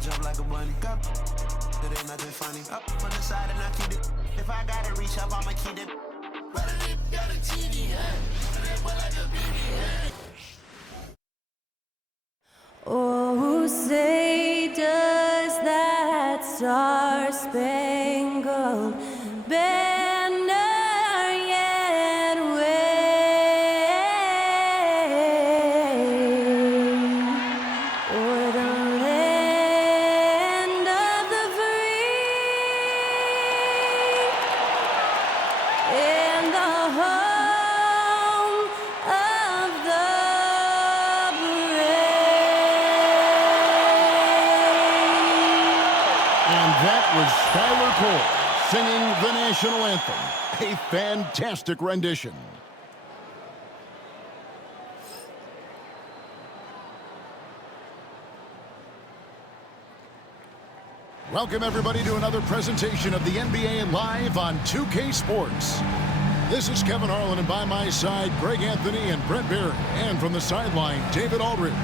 jump like a bunny. Go. It ain't nothing funny. Up on the side and I keep it. If I gotta reach up, I'ma keep it. But it got a TV, like a BB, Oh, say does that star-spangled banner yet wave o'er the land of the free and the home of the That was Skylar Cole singing the national anthem. A fantastic rendition. Welcome everybody to another presentation of the NBA Live on 2K Sports. This is Kevin Harlan, and by my side, Greg Anthony and Brent Barry. And from the sideline, David Aldridge.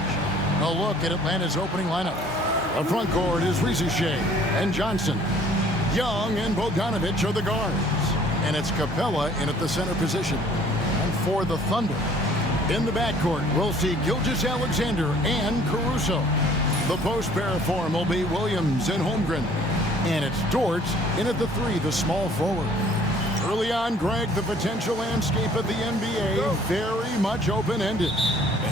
A look at Atlanta's opening lineup. The front court is Risa Shea and Johnson. Young and Bogdanovich are the guards. And it's Capella in at the center position. And for the Thunder, in the backcourt, we'll see Gilgeous-Alexander and Caruso. The post pair form will be Williams and Holmgren. And it's Dort in at the three, the small forward. Early on, Greg, the potential landscape of the NBA very much open-ended.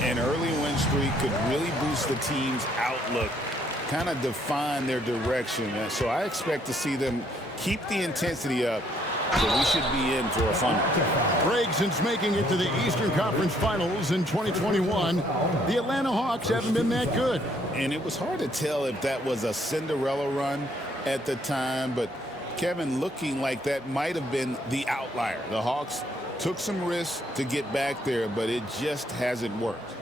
An early win streak could really boost the team's outlook, kind of define their direction. So I expect to see them keep the intensity up. So we should be in for a fun one. Greg, since making it to the Eastern Conference Finals in 2021, the Atlanta Hawks haven't been that good. And it was hard to tell if that was a Cinderella run at the time, but Kevin, looking like that might have been the outlier. The Hawks took some risks to get back there, but it just hasn't worked.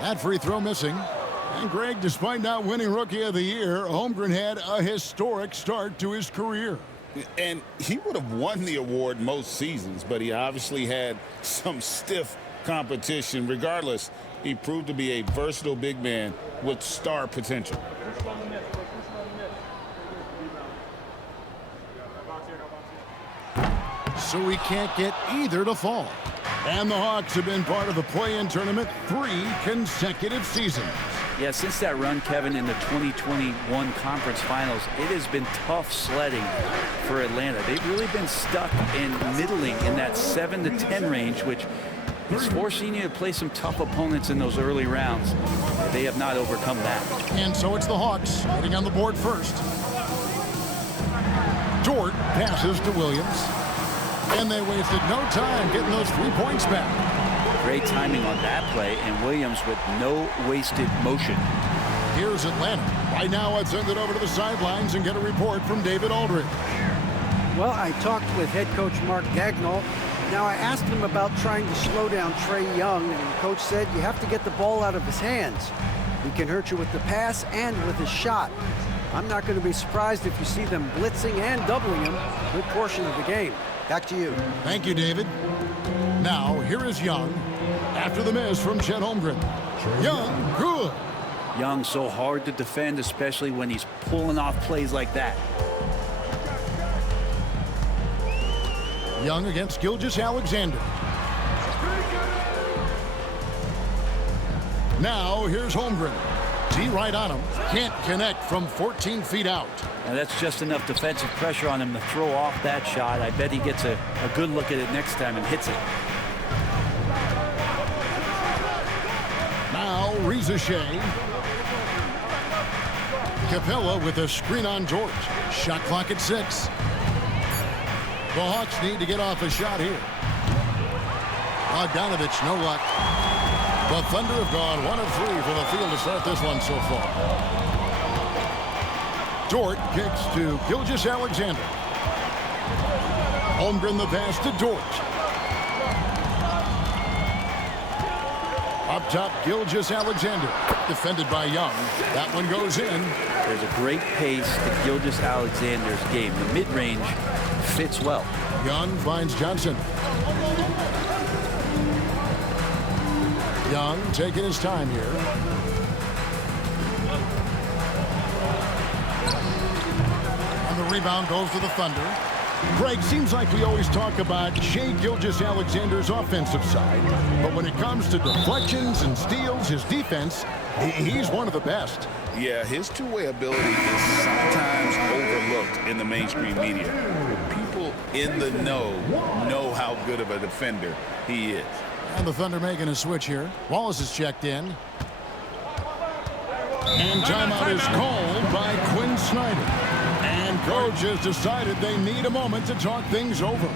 That free throw missing. And Greg, despite not winning Rookie of the Year, Holmgren had a historic start to his career. And he would have won the award most seasons, but he obviously had some stiff competition. Regardless, he proved to be a versatile big man with star potential. So he can't get either to fall. And the Hawks have been part of the play-in tournament 3 consecutive seasons. Yeah, since that run, Kevin, in the 2021 Conference Finals, it has been tough sledding for Atlanta. They've really been stuck in middling in that 7 to 10 range, which is forcing you to play some tough opponents in those early rounds. They have not overcome that. And so it's the Hawks getting on the board first. Dort passes to Williams. And they wasted no time getting those 3 points back. Great timing on that play, and Williams with no wasted motion. Here's Atlanta. Right now, let's send it over to the sidelines and get a report from David Aldridge. Well, I talked with head coach Mark Dagnall. Now, I asked him about trying to slow down Trae Young, and the coach said you have to get the ball out of his hands. He can hurt you with the pass and with his shot. I'm not going to be surprised if you see them blitzing and doubling him a good portion of the game. Back to you. Thank you, David. Now, here is Young after the miss from Chet Holmgren. Young, good. Young so hard to defend, especially when he's pulling off plays like that. Young against Gilgeous-Alexander. Now, here's Holmgren. D right on him. Can't connect from 14 feet out. Now that's just enough defensive pressure on him to throw off that shot. I bet he gets a good look at it next time and hits it. Now, Risa Shea. Capella with a screen on George. Shot clock at 6. The Hawks need to get off a shot here. Bogdanovich, no luck. The Thunder have gone 1 of 3 from the field to start this one so far. Dort kicks to Gilgeous-Alexander. Holmgren the pass to Dort. Up top, Gilgeous-Alexander. Defended by Young. That one goes in. There's a great pace to Gilgeous-Alexander's game. The mid-range fits well. Young finds Johnson. Young taking his time here. And the rebound goes to the Thunder. Greg, seems like we always talk about Shai Gilgeous-Alexander's offensive side, but when it comes to deflections and steals, his defense, he's one of the best. Yeah, his two-way ability is sometimes overlooked in the mainstream media. People in the know how good of a defender he is. And the Thunder making a switch here. Wallace is checked in. And timeout is called by Quinn Snyder. And coach has decided they need a moment to talk things over.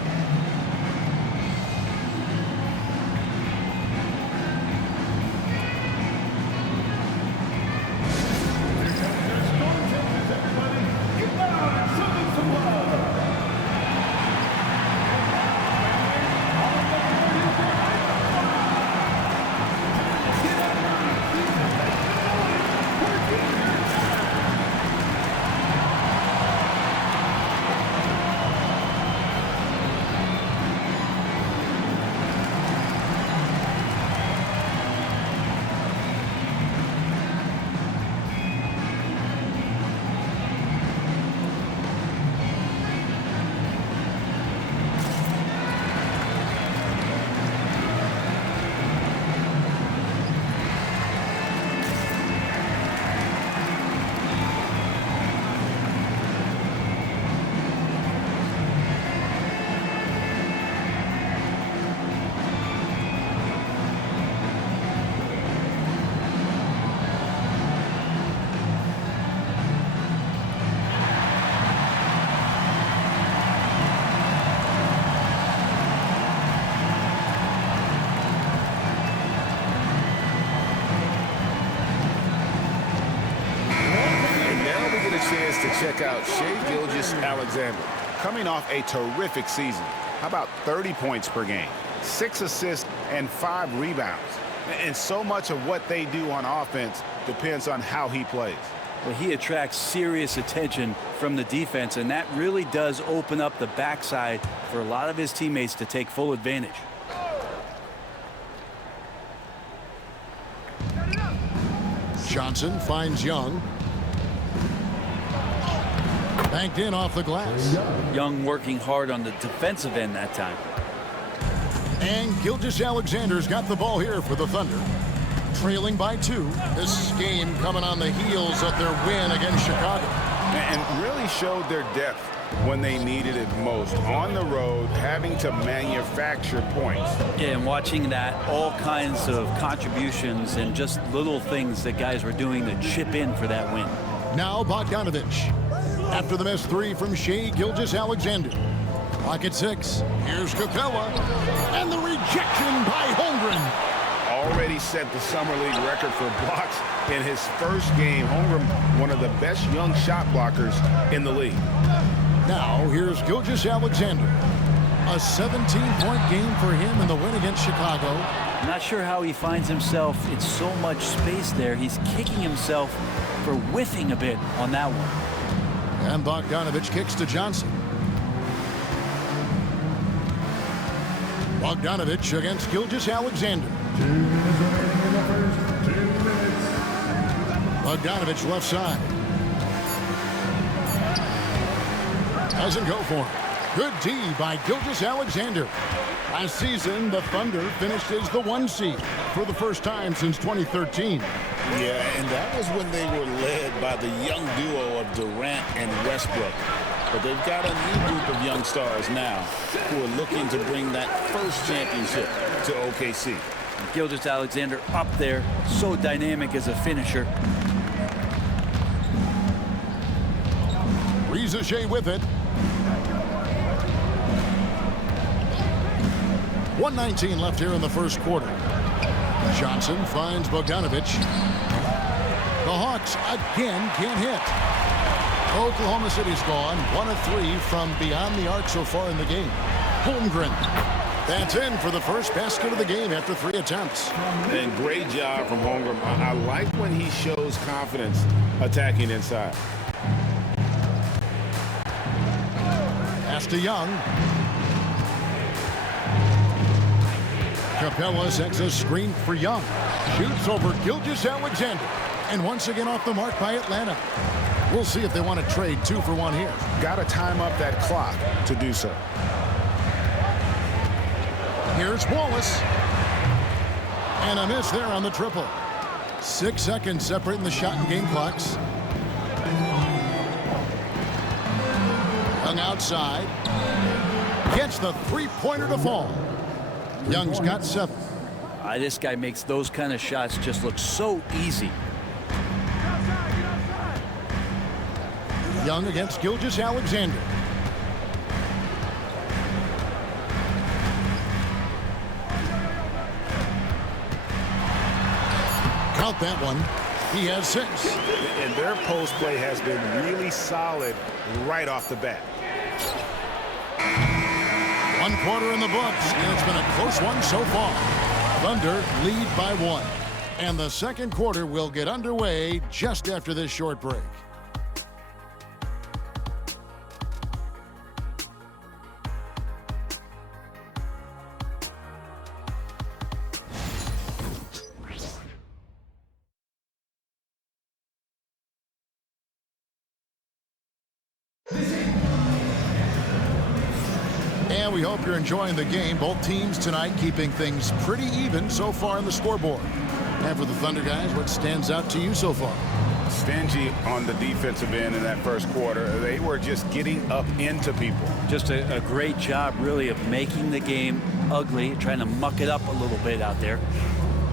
To check out Shai Gilgeous-Alexander, coming off a terrific season. How about 30 points per game, 6 assists, and 5 rebounds? And so much of what they do on offense depends on how he plays. Well, he attracts serious attention from the defense, and that really does open up the backside for a lot of his teammates to take full advantage. Johnson finds Young. Banked in off the glass. Young working hard on the defensive end that time. And Gilgeous-Alexander's got the ball here for the Thunder. Trailing by 2. This game coming on the heels of their win against Chicago. And really showed their depth when they needed it most. On the road, having to manufacture points. Yeah, and watching that, all kinds of contributions and just little things that guys were doing to chip in for that win. Now Bogdanovich. After the missed 3 from Shai Gilgeous-Alexander. Clock at 6. Here's Capella. And the rejection by Holmgren. Already set the Summer League record for blocks in his first game. Holmgren, one of the best young shot blockers in the league. Now here's Gilgeous-Alexander. A 17-point game for him in the win against Chicago. I'm not sure how he finds himself in so much space there. He's kicking himself for whiffing a bit on that one. And Bogdanovich kicks to Johnson. Bogdanovich against Gilgeous-Alexander. Bogdanovich left side. Doesn't go for him. Good D by Gilgeous-Alexander. Last season, the Thunder finished as the 1 seed for the first time since 2013. Yeah, and that was when they were led by the young duo of Durant and Westbrook. But they've got a new group of young stars now who are looking to bring that first championship to OKC. Gilgeous-Alexander up there, so dynamic as a finisher. Reza Shea with it. 1:19 left here in the first quarter. Johnson finds Bogdanovich. The Hawks again can't hit. Oklahoma City's gone 1 of 3 from beyond the arc so far in the game. Holmgren That's in for the first basket of the game after 3 attempts. And great job from Holmgren. I like when he shows confidence attacking inside. Pass to Young. Capella sets a screen for Young. Shoots over Gilgeous-Alexander. And once again off the mark by Atlanta. We'll see if they want to trade 2 for 1 here. Got to time up that clock to do so. Here's Wallace. And a miss there on the triple. 6 seconds separating the shot and game clocks. Young outside. Gets the three-pointer to fall. Young's got 7. This guy makes those kind of shots just look so easy. Young against Gilgeous-Alexander. Count that one. He has 6. And their post play has been really solid right off the bat. 1 quarter in the books, and it's been a close one so far. Thunder lead by 1. And the second quarter will get underway just after this short break. And we hope you're enjoying the game. Both teams tonight keeping things pretty even so far on the scoreboard. And for the Thunder guys, what stands out to you so far? Stingy on the defensive end in that first quarter. They were just getting up into people. Just a great job, really, of making the game ugly, trying to muck it up a little bit out there.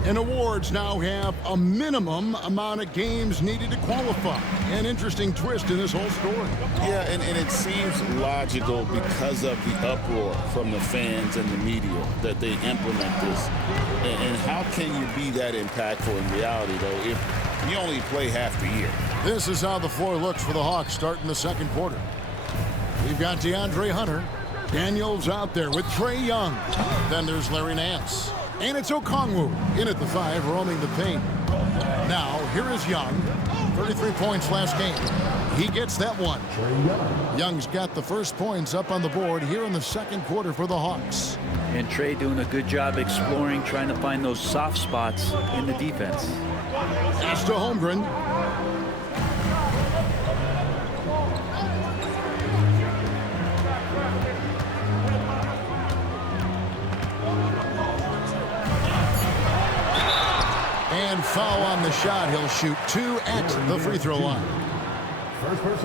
And awards now have a minimum amount of games needed to qualify. An interesting twist in this whole story. Yeah, and it seems logical because of the uproar from the fans and the media that they implement this. And how can you be that impactful in reality, though, if you only play half the year? This is how the floor looks for the Hawks starting the second quarter. We've got DeAndre Hunter. Daniels out there with Trae Young. Then there's Larry Nance. And it's Okongwu in at the 5, roaming the paint. Now, here is Young. 33 points last game. He gets that one. Young's got the first points up on the board here in the second quarter for the Hawks. And Trae doing a good job exploring, trying to find those soft spots in the defense. Pass to Holmgren. And foul on the shot. He'll shoot 2 at the free throw line.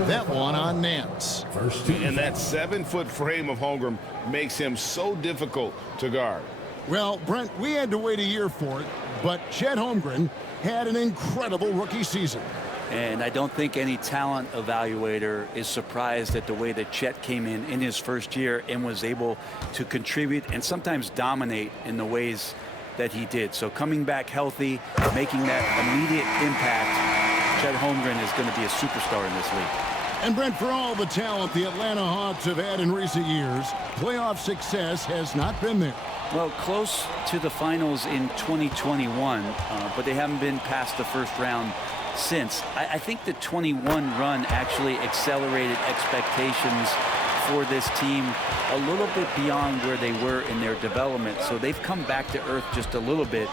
That one on Nance. And that 7-foot frame of Holmgren makes him so difficult to guard. Well, Brent, we had to wait a year for it, but Chet Holmgren had an incredible rookie season. And I don't think any talent evaluator is surprised at the way that Chet came in his first year and was able to contribute and sometimes dominate in the ways that he did. So coming back healthy, making that immediate impact, Chet Holmgren is going to be a superstar in this league. And Brent, for all the talent the Atlanta Hawks have had in recent years, playoff success has not been there. Well, close to the finals in 2021, but they haven't been past the first round since. I think the 21 run actually accelerated expectations for this team a little bit beyond where they were in their development. So they've come back to earth just a little bit.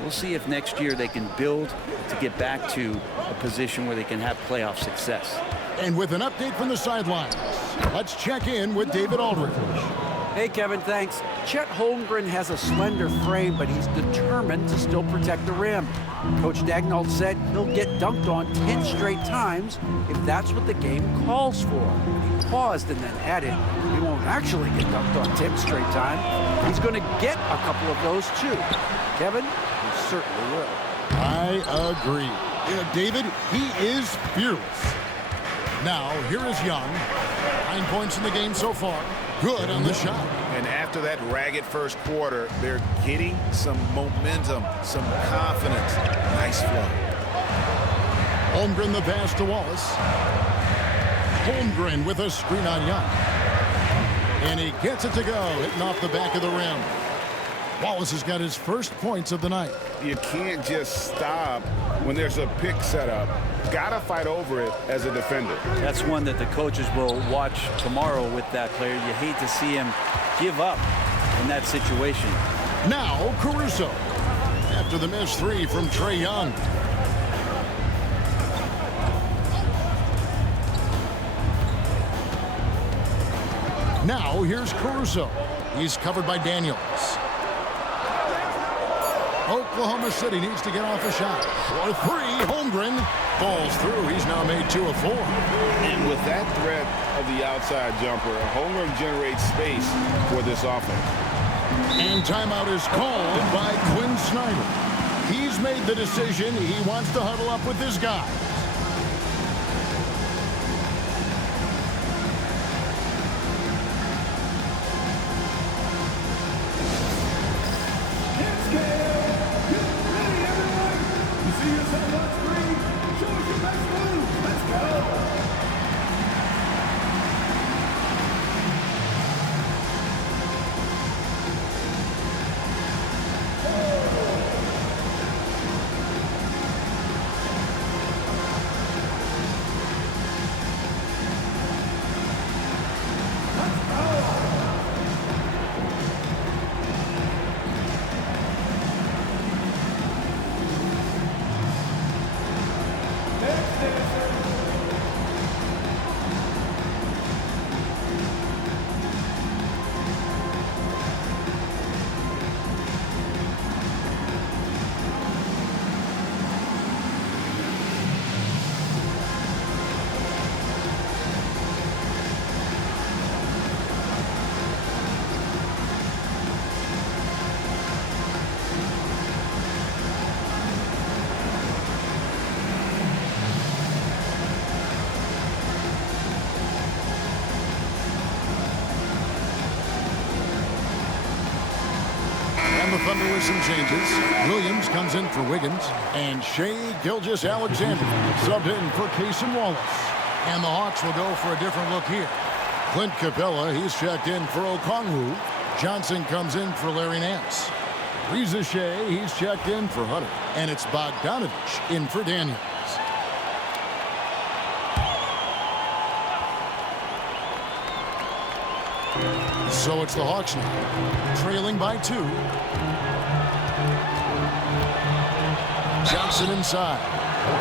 We'll see if next year they can build to get back to a position where they can have playoff success. And with an update from the sidelines, let's check in with David Aldridge. Hey, Kevin, thanks. Chet Holmgren has a slender frame, but he's determined to still protect the rim. Coach Daigneault said he'll get dunked on 10 straight times if that's what the game calls for. He paused and then added, he won't actually get dunked on 10 straight times. He's going to get a couple of those, too. Kevin, he certainly will. I agree. You know, David, he is fearless. Now, here is Young. 9 points in the game so far. Good on the shot. And after that ragged first quarter, they're getting some momentum, some confidence. Nice flow. Holmgren the pass to Wallace. Holmgren with a screen on Young. And he gets it to go, hitting off the back of the rim. Wallace has got his first points of the night. You can't just stop when there's a pick set up. Gotta fight over it as a defender. That's one that the coaches will watch tomorrow with that player. You hate to see him give up in that situation. Now Caruso, after the missed three from Trae Young. Now here's Caruso. He's covered by Daniels. Oklahoma City needs to get off a shot. For three, Holmgren falls through. He's now made 2 of 4. And with that threat of the outside jumper, Holmgren generates space for this offense. And timeout is called by Quinn Snyder. He's made the decision. He wants to huddle up with his guys. The Thunder with some changes. Williams comes in for Wiggins. And Shai Gilgeous-Alexander subbed in for Cason Wallace. And the Hawks will go for a different look here. Clint Capella, he's checked in for Okongwu. Johnson comes in for Larry Nance. Reza Shea, he's checked in for Hunter. And it's Bogdanovich in for Daniels. So it's the Hawks now, trailing by 2. Johnson inside.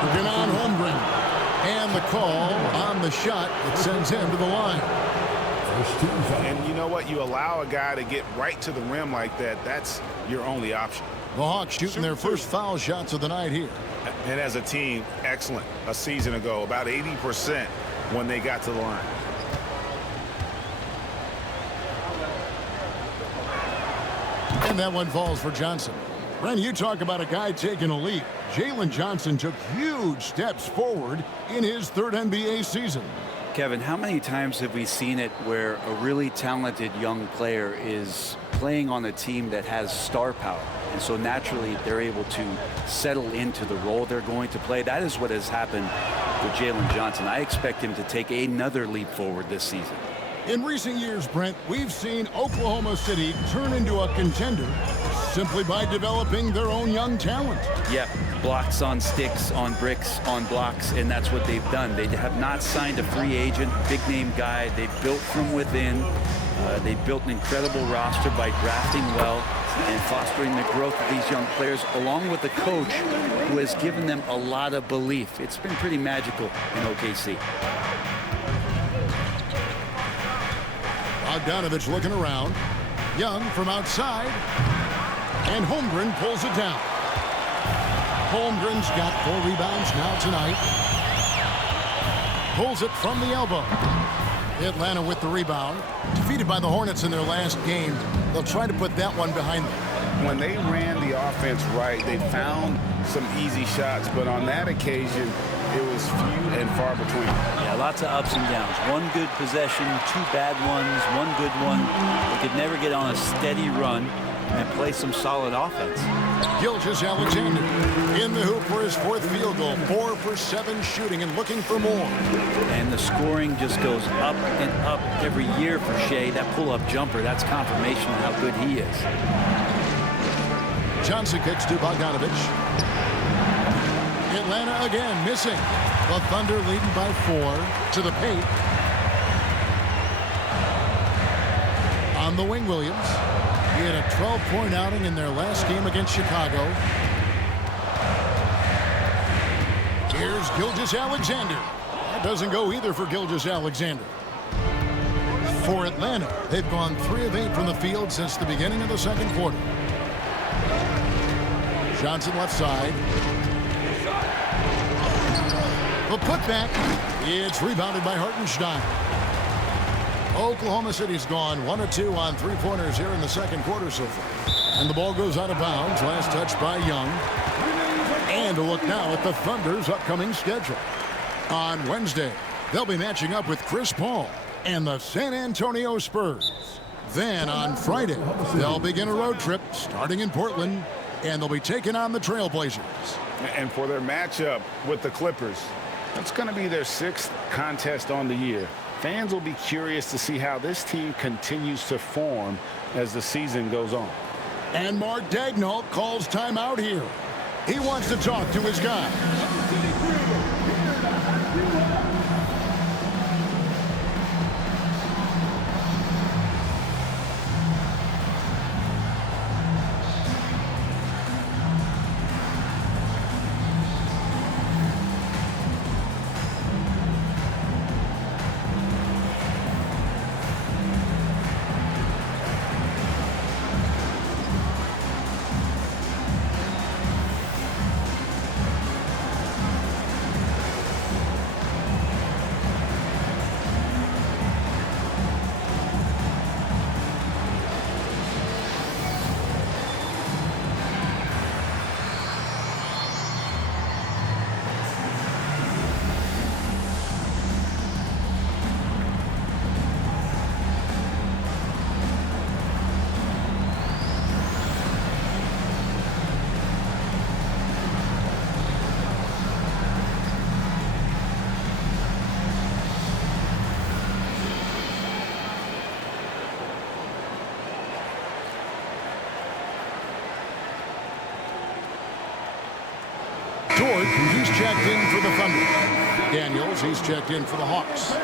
Working on Holmgren. And the call on the shot that sends him to the line. And you know what? You allow a guy to get right to the rim like that, that's your only option. The Hawks shooting their first foul shots of the night here. And as a team, excellent. A season ago, about 80% when they got to the line. And that one falls for Johnson. Ren, you talk about a guy taking a leap. Jalen Johnson took huge steps forward in his 3rd NBA season. Kevin, how many times have we seen it where a really talented young player is playing on a team that has star power? And so naturally they're able to settle into the role they're going to play. That is what has happened with Jalen Johnson. I expect him to take another leap forward this season. In recent years, Brent, we've seen Oklahoma City turn into a contender simply by developing their own young talent. Yep, blocks on sticks, on bricks, on blocks, and that's what they've done. They have not signed a free agent, big-name guy. They built from within. They built an incredible roster by drafting well and fostering the growth of these young players, along with a coach who has given them a lot of belief. It's been pretty magical in OKC. Bogdanovich looking around. Young from outside. And Holmgren pulls it down. Holmgren's got 4 rebounds now tonight. Pulls it from the elbow. Atlanta with the rebound. Defeated by the Hornets in their last game. They'll try to put that one behind them. When they ran the offense right, they found some easy shots, but on that occasion, it was few and far between. Yeah, lots of ups and downs. One good possession, 2 bad ones, 1 good one. They could never get on a steady run. and play some solid offense. Gilgeous-Alexander in the hoop for his 4th field goal. 4 for 7 shooting and looking for more. And the scoring just goes up and up every year for Shea. That pull-up jumper, that's confirmation of how good he is. Johnson kicks to Bogdanovich. Atlanta again missing. The Thunder leading by 4 to the paint. On the wing, Williams. He had a 12-point outing in their last game against Chicago. Here's Gilgeous-Alexander. That doesn't go either for Gilgeous-Alexander. For Atlanta, they've gone 3 of 8 from the field since the beginning of the second quarter. Johnson left side. The putback. It's rebounded by Hartenstein. Oklahoma City's gone 1 of 2 on 3-pointers here in the second quarter so far. And the ball goes out of bounds. Last touch by Young. And a look now at the Thunder's upcoming schedule. On Wednesday, they'll be matching up with Chris Paul and the San Antonio Spurs. Then on Friday, they'll begin a road trip starting in Portland, and they'll be taking on the Trailblazers. And for their matchup with the Clippers, that's going to be their 6th contest on the year. Fans will be curious to see how this team continues to form as the season goes on. And Mark Daigneault calls timeout here. He wants to talk to his guys. Dort, he's checked in for the Thunder. Daniels, he's checked in for the Hawks.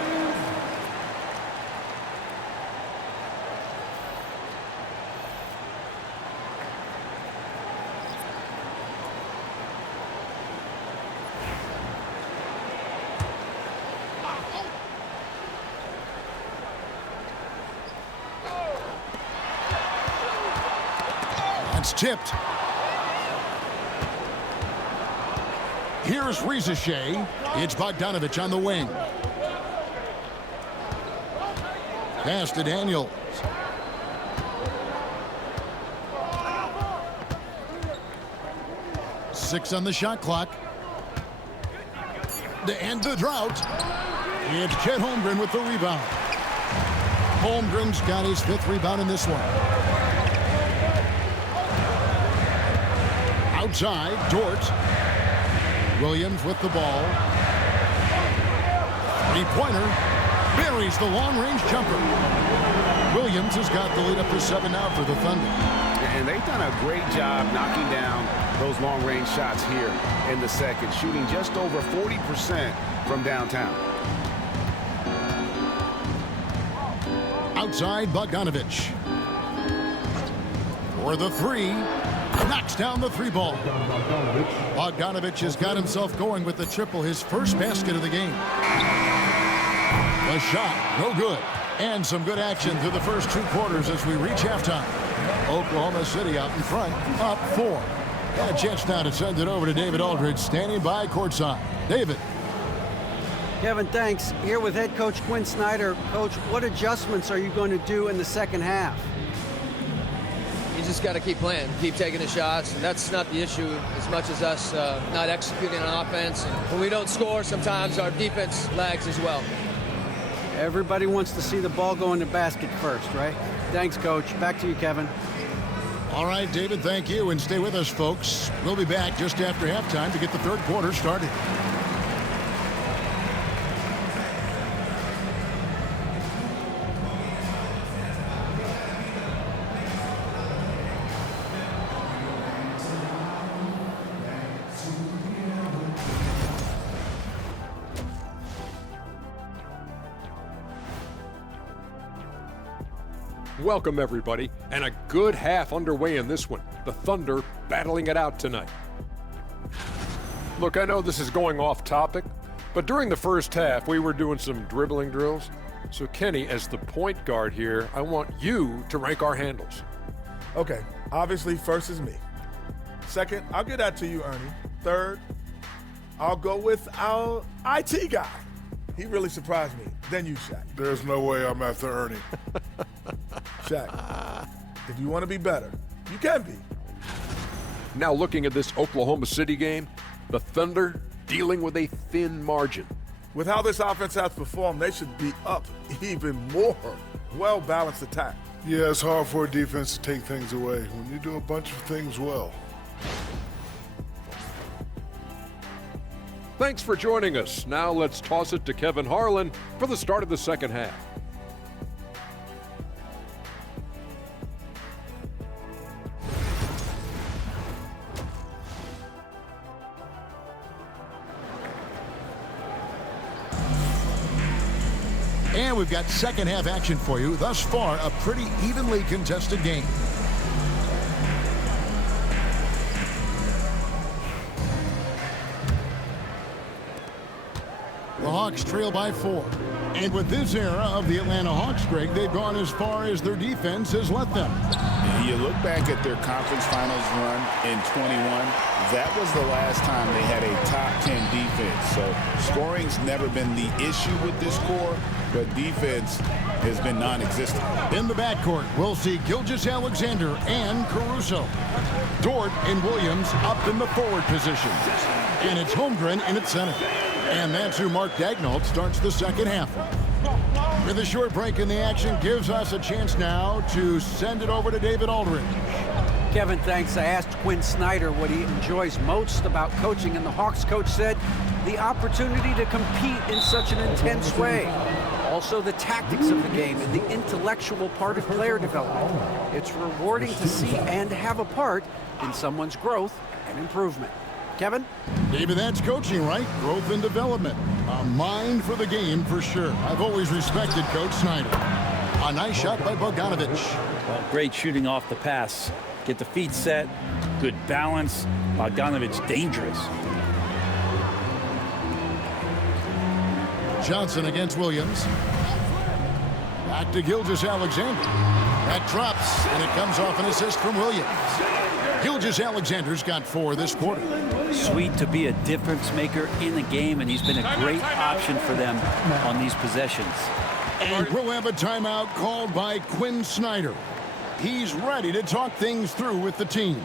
That's tipped. Here's Reza Shea. It's Bogdanovich on the wing. Pass to Daniels. Six on the shot clock. To end the drought, it's Chet Holmgren with the rebound. Holmgren's got his 5th rebound in this one. Outside, Dort. Williams with the ball. 3-pointer. Buries the long-range jumper. Williams has got the lead up to 7 now for the Thunder. And they've done a great job knocking down those long-range shots here in the second, shooting just over 40% from downtown. Outside, Bogdanovich. For the 3. Knocks down the 3-ball. Bogdanovich has got himself going with the triple, his first basket of the game. The shot, no good. And some good action through the first 2 quarters as we reach halftime. Oklahoma City out in front, up 4. And a chance now to send it over to David Aldridge, standing by courtside. David. Kevin, thanks. Here with head coach Quinn Snyder. Coach, what adjustments are you going to do in the second half? You just got to keep playing, keep taking the shots, and that's not the issue as much as us not executing on offense. And when we don't score, sometimes our defense lags as well. Everybody wants to see the ball go in the basket first, right? Thanks, Coach. Back to you, Kevin. All right, David, thank you. And stay with us, folks. We'll be back just after halftime to get the third quarter started. Welcome, everybody, and a good half underway in this one. The Thunder battling it out tonight. Look, I know this is going off topic, but during the first half, we were doing some dribbling drills. So, Kenny, as the point guard here, I want you to rank our handles. Okay, obviously, first is me. Second, I'll get that to you, Ernie. Third, I'll go with our IT guy. He really surprised me. Then you, Shaq. There's no way I'm after Ernie. Shaq, if you want to be better, you can be. Now looking at this Oklahoma City game, the Thunder dealing with a thin margin. With how this offense has performed, they should be up even more. Well-balanced attack. Yeah, it's hard for a defense to take things away when you do a bunch of things well. Thanks for joining us. Now let's toss it to Kevin Harlan for the start of the second half. And we've got second half action for you. Thus far, a pretty evenly contested game. The Hawks trail by 4. And with this era of the Atlanta Hawks, Greg, they've gone as far as their defense has let them. You look back at their conference finals run in 21, that was the last time they had a top 10 defense. So scoring's never been the issue with this core, but defense has been non-existent. In the backcourt, we'll see Gilgeous-Alexander and Caruso. Dort and Williams up in the forward position. And it's Holmgren in at center. And that's who Mark Daigneault starts the second half. With a short break in the action, gives us a chance now to send it over to David Aldridge. Kevin, thanks. I asked Quinn Snyder what he enjoys most about coaching, and the Hawks coach said the opportunity to compete in such an intense way. Also, the tactics of the game and the intellectual part of player development. It's rewarding to see and have a part in someone's growth and improvement. Kevin? David, that's coaching, right? Growth and development. A mind for the game for sure. I've always respected Coach Snyder. A nice shot by Bogdanovic. Well, great shooting off the pass. Get the feet set, good balance. Bogdanovic dangerous. Johnson against Williams. Back to Gilgeous-Alexander. That drops, and it comes off an assist from Williams. Gilgeous-Alexander's got 4 this quarter. Sweet to be a difference maker in the game, and he's been a great option for them on these possessions. And we'll have a timeout called by Quinn Snyder. He's ready to talk things through with the team.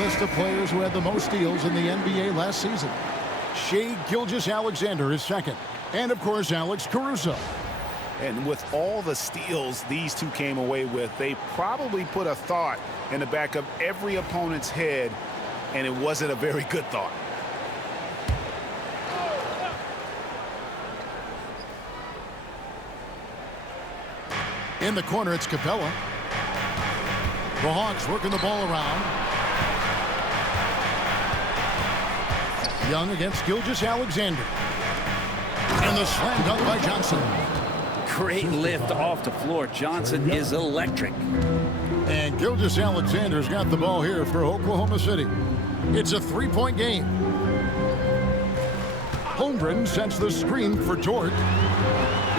list of players who had the most steals in the NBA last season. Shai Gilgeous-Alexander is second. And, of course, Alex Caruso. And with all the steals these two came away with, they probably put a thought in the back of every opponent's head, and it wasn't a very good thought. In the corner, it's Capella. The Hawks working the ball around. Young against Gilgeous-Alexander. And the slam dunk by Johnson. Great lift off the floor. Johnson is electric. And Gilgeous-Alexander's got the ball here for Oklahoma City. It's a three-point game. Holmgren sets the screen for Dort.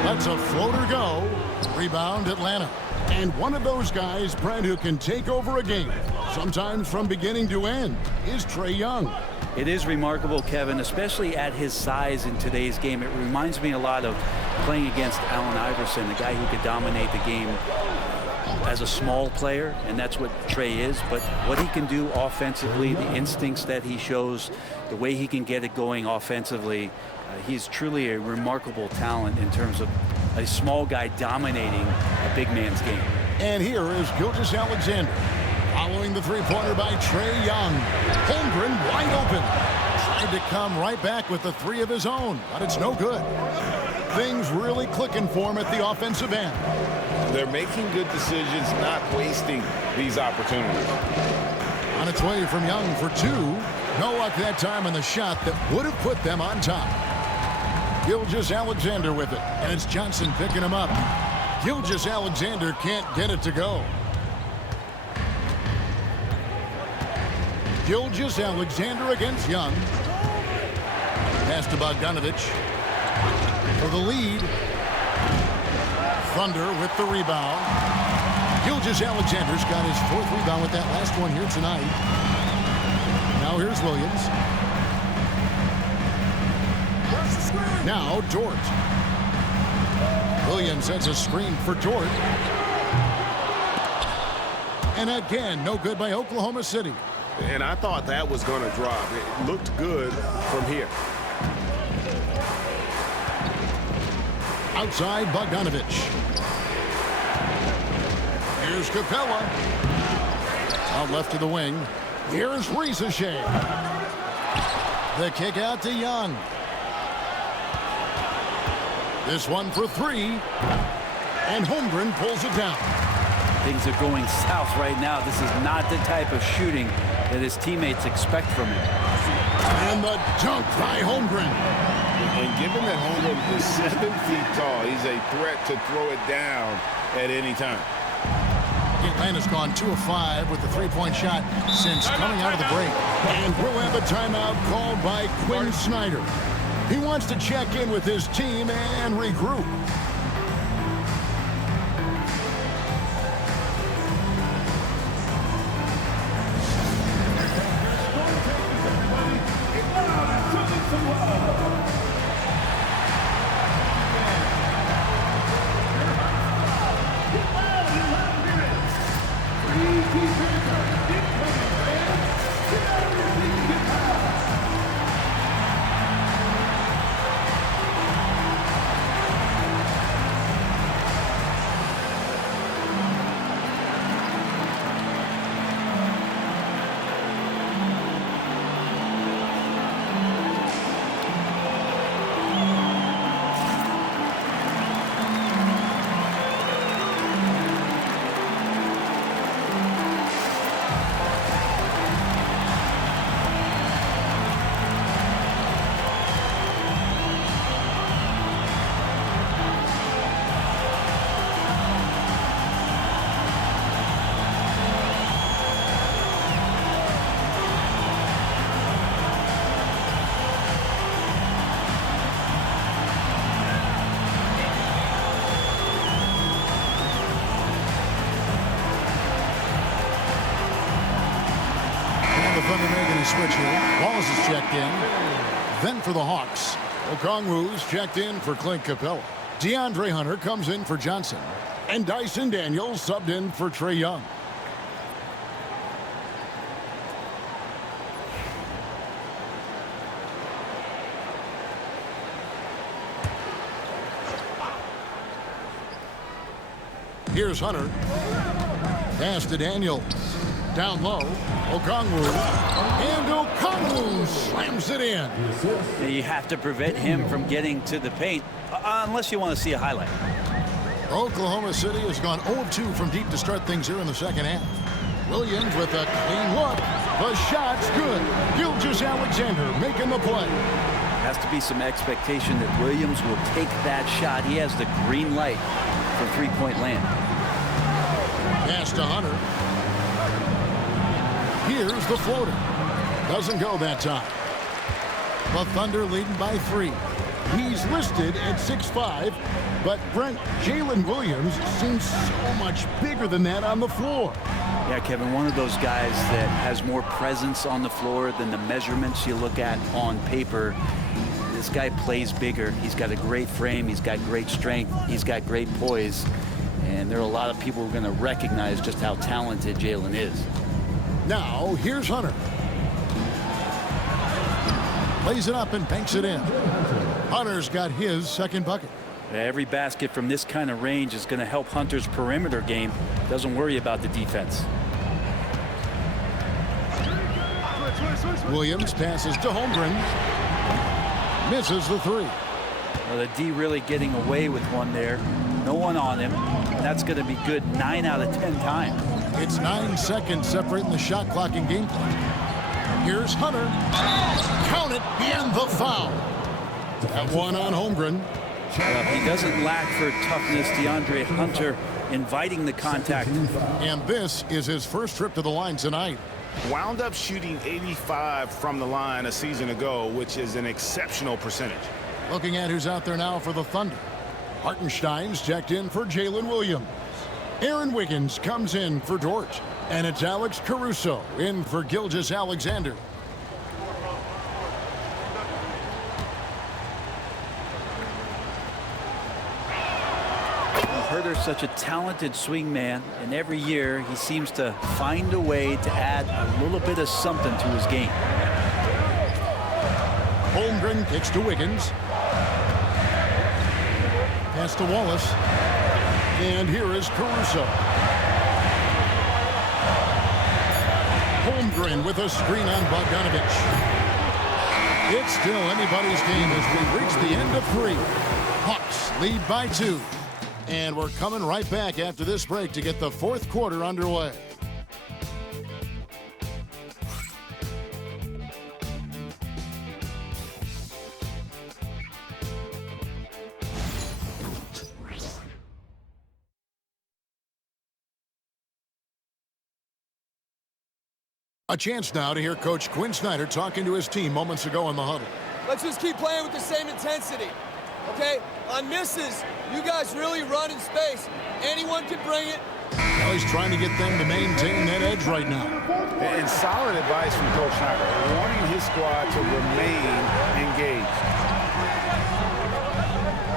Lets a floater go. Rebound Atlanta. And one of those guys, Brent, who can take over a game, sometimes from beginning to end, is Trae Young. It is remarkable, Kevin, especially at his size in today's game. It reminds me a lot of playing against Allen Iverson, a guy who could dominate the game as a small player, and that's what Trae is. But what he can do offensively, the instincts that he shows, the way he can get it going offensively, he's truly a remarkable talent in terms of a small guy dominating a big man's game. And here is Gilgeous-Alexander. Following the three-pointer by Trae Young. Holmgren wide open. Tried to come right back with the three of his own, but it's no good. Things really clicking for him at the offensive end. They're making good decisions, not wasting these opportunities. On its way from Young for two. No luck that time on the shot that would have put them on top. Gilgeous-Alexander with it, and it's Johnson picking him up. Gilgeous-Alexander can't get it to go. Gilgeous-Alexander against Young. Pass to Bogdanovic for the lead. Thunder with the rebound. Gilgeous-Alexander's got his fourth rebound with that last one here tonight. Now here's Williams. Now Dort. Williams sets a screen for Dort. And again, no good by Oklahoma City. And I thought that was going to drop. It looked good from here. Outside Bogdanovic. Here's Capella. Out left to the wing. Here's Risacher. The kick out to Young. This one for three. And Holmgren pulls it down. Things are going south right now. This is not the type of shooting that his teammates expect from him. And the dunk by Holmgren. And given that Holmgren is 7 feet tall, he's a threat to throw it down at any time. Atlanta's gone 2 of 5 with the three-point shot since coming out of the break. And we'll have a timeout called by Quinn Snyder. He wants to check in with his team and regroup. Thunder making a switch here. Wallace is checked in. Then for the Hawks, Okongwu's checked in for Clint Capella. DeAndre Hunter comes in for Johnson. And Dyson Daniels subbed in for Trae Young. Here's Hunter. Pass to Daniel. Down low. Okongwu. And Okongwu slams it in. You have to prevent him from getting to the paint unless you want to see a highlight. Oklahoma City has gone 0 of 2 from deep to start things here in the second half. Williams with a clean look. The shot's good. Gilgeous-Alexander making the play. Has to be some expectation that Williams will take that shot. He has the green light for three-point land. Pass to Hunter. Here's the floater. Doesn't go that time. The Thunder leading by 3. He's listed at 6'5", but Brent, Jalen Williams seems so much bigger than that on the floor. Yeah, Kevin, one of those guys that has more presence on the floor than the measurements you look at on paper. This guy plays bigger. He's got a great frame. He's got great strength. He's got great poise. And there are a lot of people who are going to recognize just how talented Jalen is. Now, here's Hunter. Lays it up and banks it in. Hunter's got his second bucket. Every basket from this kind of range is going to help Hunter's perimeter game. Doesn't worry about the defense. Williams passes to Holmgren. Misses the 3. Well, the D really getting away with one there. No one on him. That's going to be good 9 out of 10 times. It's 9 seconds separating the shot clock and game clock. Here's Hunter. Count it, and the foul. That one on Holmgren. He doesn't lack for toughness, DeAndre Hunter, inviting the contact. And this is his first trip to the line tonight. Wound up shooting 85 from the line a season ago, which is an exceptional percentage. Looking at who's out there now for the Thunder. Hartenstein's checked in for Jalen Williams. Aaron Wiggins comes in for Dort. And it's Alex Caruso in for Gilgeous-Alexander. Huerter's such a talented swing man, and every year he seems to find a way to add a little bit of something to his game. Holmgren kicks to Wiggins. Pass to Wallace. And here is Caruso. Holmgren with a screen on Bogdanovic. It's still anybody's game as we reach the end of 3. Hawks lead by 2. And we're coming right back after this break to get the fourth quarter underway. A chance now to hear Coach Quinn Snyder talking to his team moments ago in the huddle. Let's just keep playing with the same intensity, okay? On misses, you guys really run in space. Anyone can bring it. Well, he's trying to get them to maintain that edge right now. And solid advice from Coach Snyder, wanting his squad to remain engaged.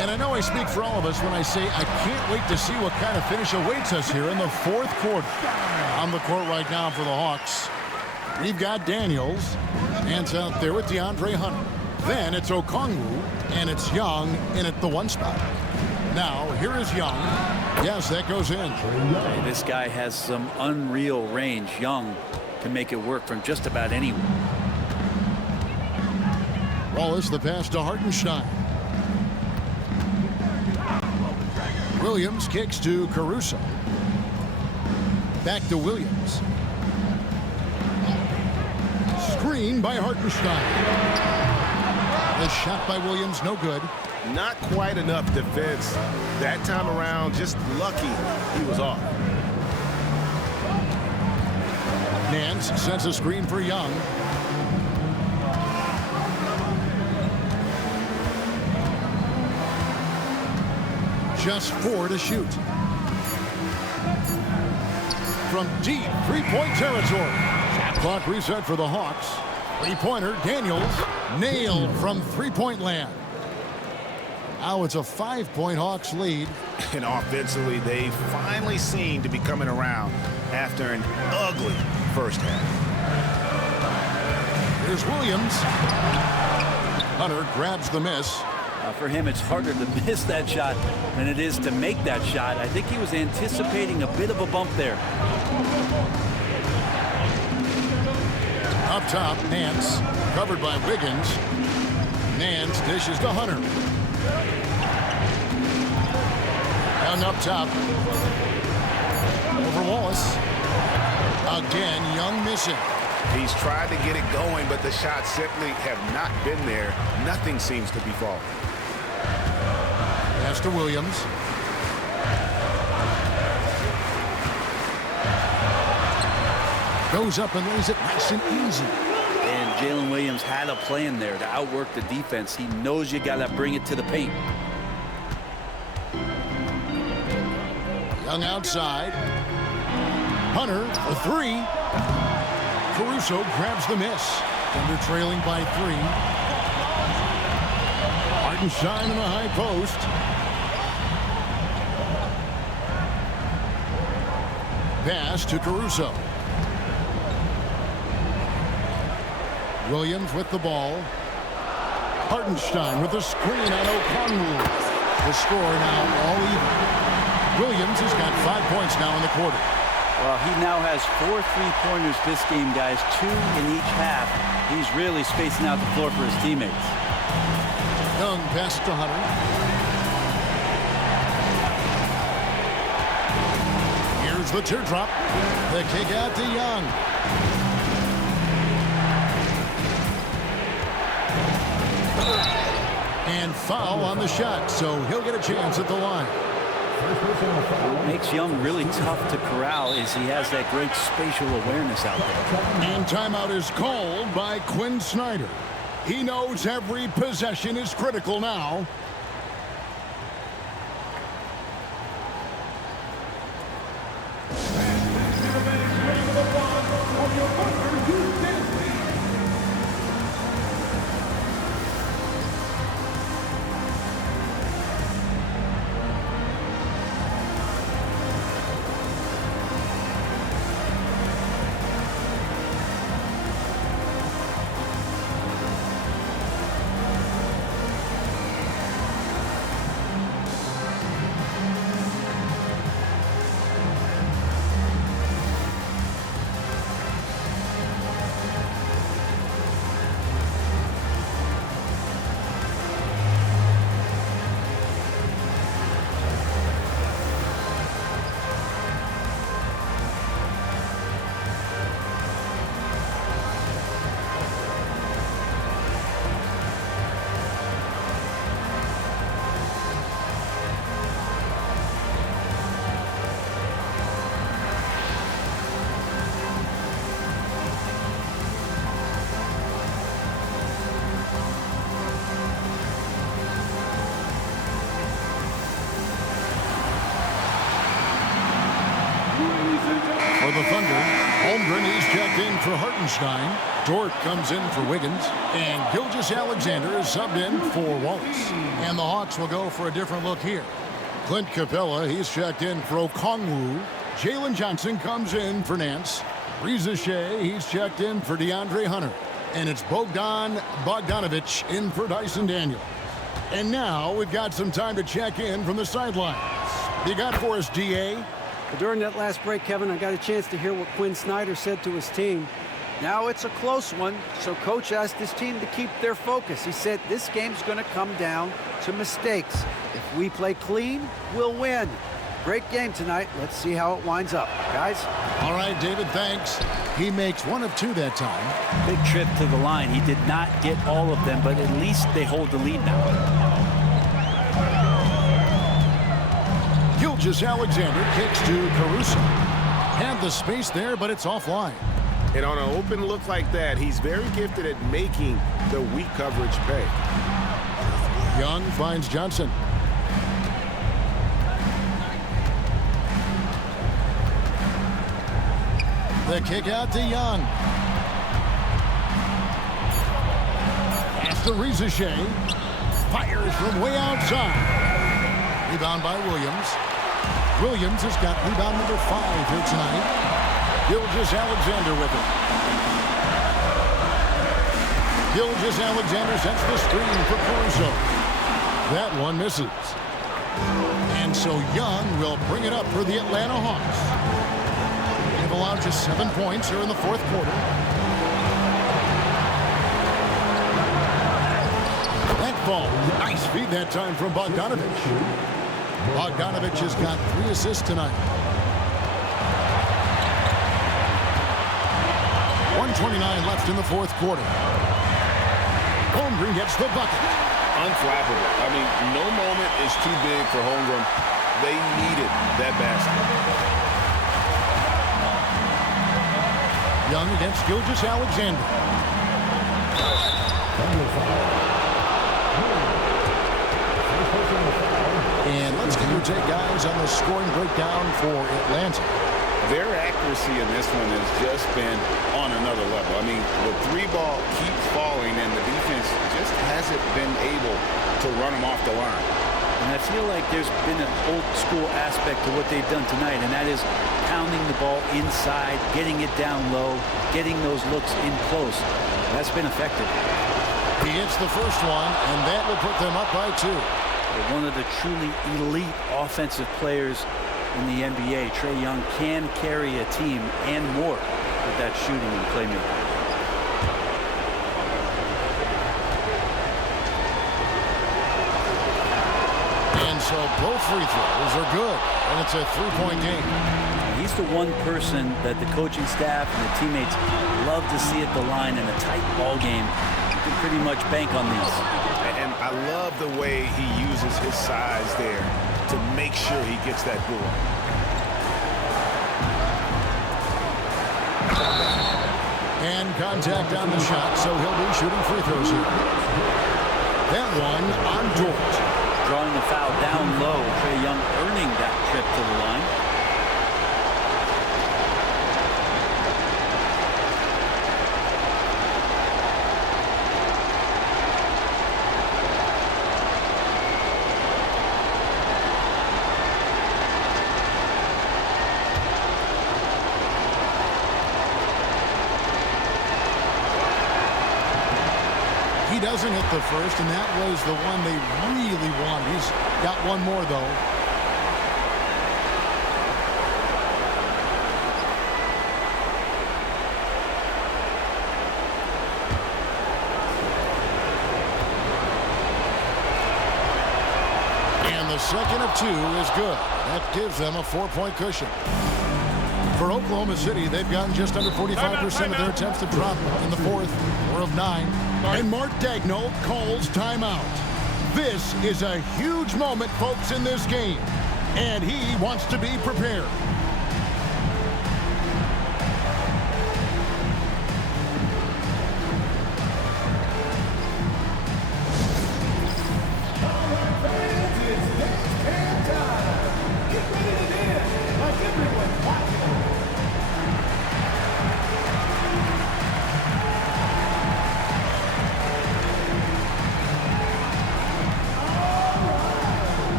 And I know I speak for all of us when I say I can't wait to see what kind of finish awaits us here in the fourth quarter. On the court right now for the Hawks, we've got Daniels. Hands out there with DeAndre Hunter. Then it's Okongwu, and it's Young in at the 1 spot. Now, here is Young. Yes, that goes in. Hey, this guy has some unreal range. Young can make it work from just about anywhere. Wallace, the pass to Hartenstein. Williams kicks to Caruso. Back to Williams. Screen by Hartenstein. The shot by Williams, no good. Not quite enough defense that time around. Just lucky he was off. Nance sets a screen for Young. Just 4 to shoot. From deep three-point territory. Shot clock reset for the Hawks. Three-pointer, Daniels, nailed from three-point land. Now it's a 5-point Hawks lead. And offensively, they finally seem to be coming around after an ugly first half. Here's Williams. Hunter grabs the miss. For him, it's harder to miss that shot than it is to make that shot. I think he was anticipating a bit of a bump there. Up top, Nance, covered by Wiggins. Nance dishes to Hunter. Young up top. Over Wallace. Again, Young missing. He's tried to get it going, but the shots simply have not been there. Nothing seems to be falling. Pass to Williams. Goes up and lays it nice and easy. And Jalen Williams had a plan there to outwork the defense. He knows you got to bring it to the paint. Young outside. Hunter for three. Caruso grabs the miss. Thunder trailing by 3. Hartenstein in the high post. Pass to Caruso. Williams with the ball. Hartenstein with the screen on O'Connell. The score now all even. Williams has got 5 points now in the quarter. Well, he now has 4 3-pointers this game, guys, 2 in each half. He's really spacing out the floor for his teammates. Young pass to Hunter. Here's the teardrop. The kick out to Young. And foul on the shot, so he'll get a chance at the line. What makes Young really tough to corral is he has that great spatial awareness out there. And timeout is called by Quinn Snyder. He knows every possession is critical now. For the Thunder, Holmgren is checked in for Hartenstein. Dort comes in for Wiggins. And Gilgeous-Alexander is subbed in for Wallace. And the Hawks will go for a different look here. Clint Capella, he's checked in for Okongwu. Jalen Johnson comes in for Nance. Reza Shea, he's checked in for DeAndre Hunter. And it's Bogdan Bogdanovic in for Dyson Daniels. And now we've got some time to check in from the sidelines. You got for us, D.A.? During that last break, Kevin, I got a chance to hear what Quinn Snyder said to his team. Now it's a close one, so Coach asked his team to keep their focus. He said this game's going to come down to mistakes. If we play clean, we'll win. Great game tonight. Let's see how it winds up. Guys? All right, David, thanks. He makes 1 of 2 that time. Big trip to the line. He did not get all of them, but at least they hold the lead now. Gilgeous-Alexander kicks to Caruso. Had the space there, but it's offline. And on an open look like that, he's very gifted at making the weak coverage pay. Young finds Johnson. The kick out to Young. After Reza Shea. Fires from way outside. Rebound by Williams. Williams has got rebound number 5 here tonight. Gilgeous-Alexander with it. Gilgeous-Alexander sets the screen for Caruso. That one misses. And so Young will bring it up for the Atlanta Hawks. They've allowed just 7 points here in the fourth quarter. That ball, nice feed that time from Bogdanovich. Bogdanovich has got 3 assists tonight. 1:29 left in the fourth quarter. Holmgren gets the bucket. Unflappable. I mean, no moment is too big for Holmgren. They needed that basket. Young against Gilgeous-Alexander. And let's get your take, guys, on the scoring breakdown for Atlanta. Their accuracy in this one has just been on another level. I mean, the 3-ball keeps falling, and the defense just hasn't been able to run them off the line. And I feel like there's been an old-school aspect to what they've done tonight, and that is pounding the ball inside, getting it down low, getting those looks in close. That's been effective. He hits the first one, and that will put them up by 2. They're one of the truly elite offensive players in the NBA. Trae Young can carry a team and more with that shooting and playmaking. And so both free throws are good, and it's a 3-point game. He's the one person that the coaching staff and the teammates love to see at the line in a tight ball game. You can pretty much bank on these. And I love the way he uses his size there to make sure he gets that board. And contact on the shot, so he'll be shooting free throws here. That one on Dort. Drawing the foul down low. Trae Young earning that trip to the line. He doesn't hit the first, and that was the one they really wanted. He's got one more, though. And the second of 2 is good. That gives them a 4-point cushion. For Oklahoma City, they've gotten just under 45% of their attempts to drop in the fourth, 4 of 9. And Mark Daigneault calls timeout. This is a huge moment, folks, in this game. And he wants to be prepared.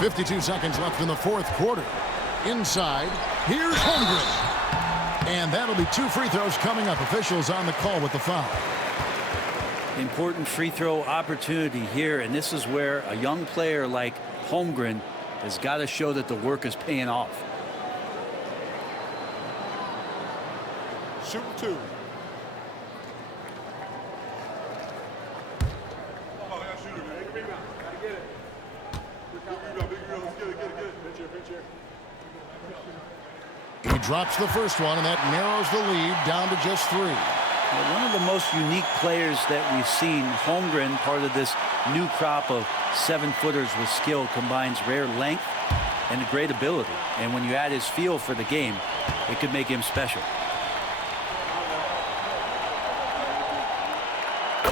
.52 seconds left in the fourth quarter. Inside, Here's Holmgren. And that'll be 2 free throws coming up. Officials on the call with the foul. Important free throw opportunity here, and this is where a young player like Holmgren has got to show that the work is paying off. Shoot 2. He drops the first one, and that narrows the lead down to just 3. Well, one of the most unique players that we've seen, Holmgren, part of this new crop of 7-footers with skill, combines rare length and a great ability. And when you add his feel for the game, it could make him special.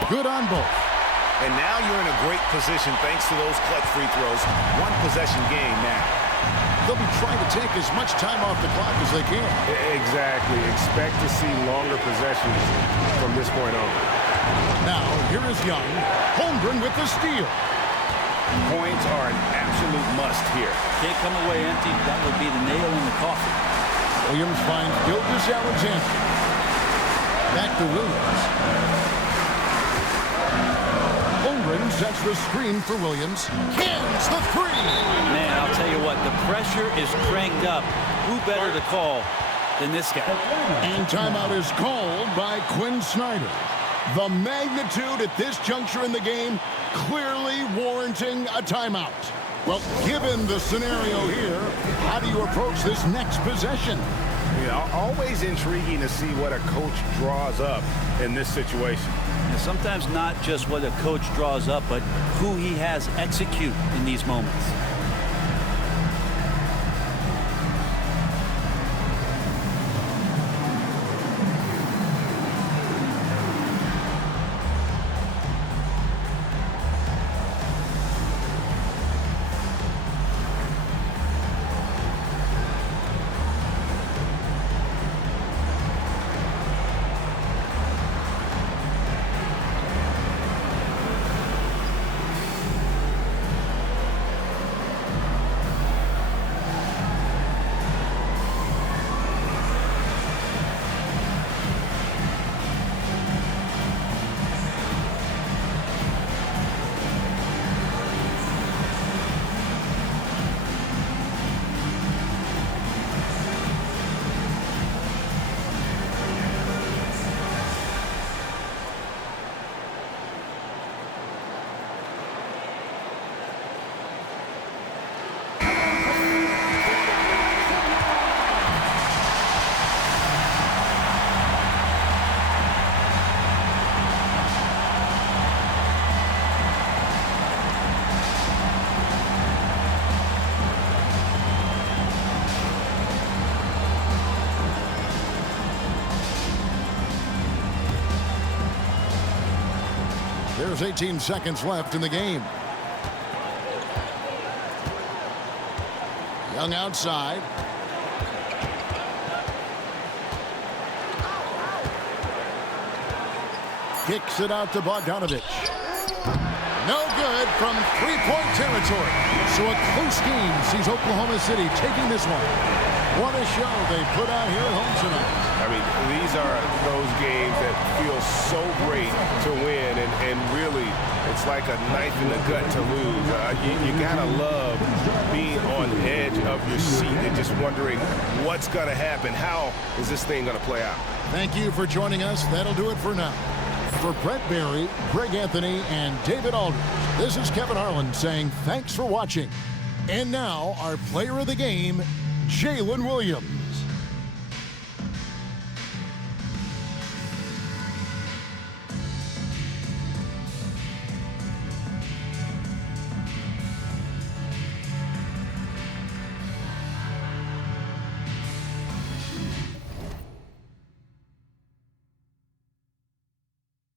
Good on both. And now you're in a great position thanks to those clutch free throws. 1 possession game now. They'll be trying to take as much time off the clock as they can. Exactly. Expect to see longer possessions from this point on. Now, here is Young. Holmgren with the steal. Points are an absolute must here. Can't come away empty. That would be the nail in the coffin. Williams finds Gilgeous-Alexander. Back to Williams. Holmgren sets the screen for Williams. Cans the 3. Man, I'll tell you what, the pressure is cranked up. Who better to call than this guy? And timeout is called by Quinn Snyder. The magnitude at this juncture in the game clearly warranting a timeout. Well, given the scenario here, how do you approach this next possession? Yeah, always intriguing to see what a coach draws up in this situation. And sometimes not just what a coach draws up, but who he has execute in these moments. There's 18 seconds left in the game. Young outside. Kicks it out to Bogdanovich. No good from three-point territory. So a close game sees Oklahoma City taking this one. What a show they put out here at home tonight. I mean, these are those games that feel so great to win, and really, it's like a knife in the gut to lose. You gotta love being on the edge of your seat and just wondering what's gonna happen. How is this thing gonna play out? Thank you for joining us. That'll do it for now. For Brett Barry, Greg Anthony, and David Aldridge, this is Kevin Harlan saying thanks for watching. And now, our player of the game, Jalen Williams.